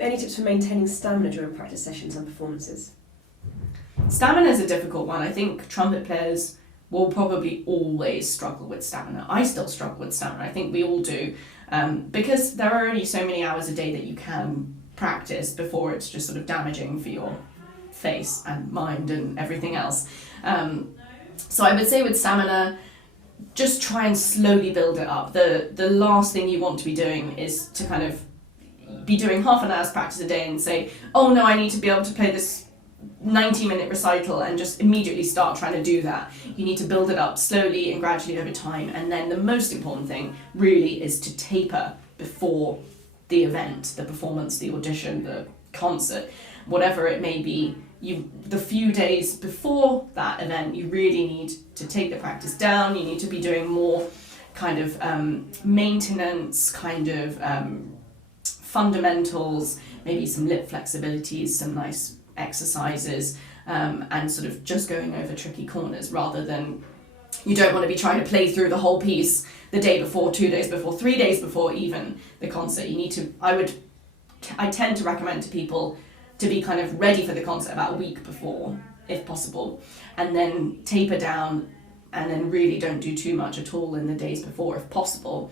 Any tips for maintaining stamina during practice sessions and performances? Stamina is a difficult one. I think trumpet players will probably always struggle with stamina. I still struggle with stamina. I think we all do, because there are only so many hours a day that you can practice before it's just sort of damaging for your face and mind and everything else. So I would say with stamina, just try and slowly build it up. The last thing you want to be doing is to kind of be doing half an hour's practice a day and say, oh no, I need to be able to play this 90-minute recital, and just immediately start trying to do that. You need to build it up slowly and gradually over time. And then the most important thing really is to taper before the event, the performance, the audition, the concert, whatever it may be. The few days before that event, you really need to take the practice down. You need to be doing more kind of maintenance, kind of fundamentals, maybe some lip flexibilities, some nice exercises, and sort of just going over tricky corners, rather than, you don't want to be trying to play through the whole piece the day before, 2 days before, 3 days before even the concert. You need to, I tend to recommend to people to be kind of ready for the concert about a week before, if possible, and then taper down, and then really don't do too much at all in the days before, if possible.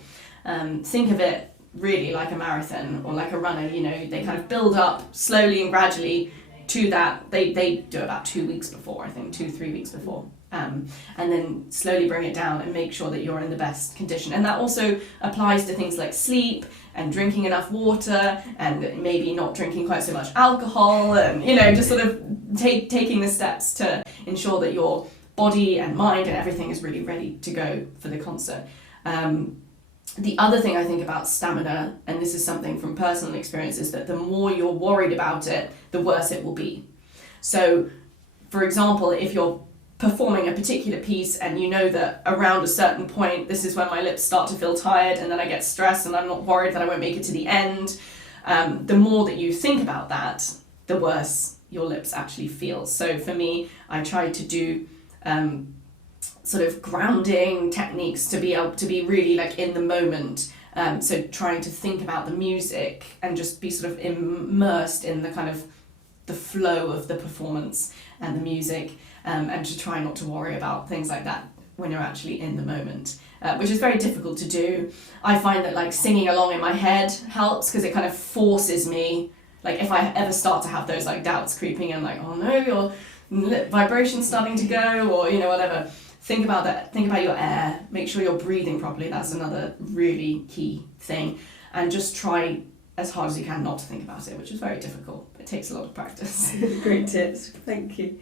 Think of it really like a marathon or like a runner. They kind of build up slowly and gradually to that. They do about 2 weeks before, I think, 2-3 weeks before, and then slowly bring it down and make sure that you're in the best condition. And that also applies to things like sleep and drinking enough water, and maybe not drinking quite so much alcohol, and just sort of taking the steps to ensure that your body and mind and everything is really ready to go for the concert. The other thing I think about stamina, and this is something from personal experience, is that the more you're worried about it, the worse it will be. So, for example, if you're performing a particular piece and you know that around a certain point, this is when my lips start to feel tired, and then I get stressed and I'm not worried that I won't make it to the end, the more that you think about that, the worse your lips actually feel. So for me, I try to do sort of grounding techniques to be able to be really like in the moment. So trying to think about the music and just be sort of immersed in the kind of the flow of the performance and the music, and to try not to worry about things like that when you're actually in the moment, which is very difficult to do. I find that like singing along in my head helps, because it kind of forces me, like if I ever start to have those like doubts creeping in, like, oh no, your lip vibration's starting to go, or whatever, think about that. Think about your air. Make sure you're breathing properly. That's another really key thing. And just try as hard as you can not to think about it, which is very difficult. It takes a lot of practice. Great tips. Thank you.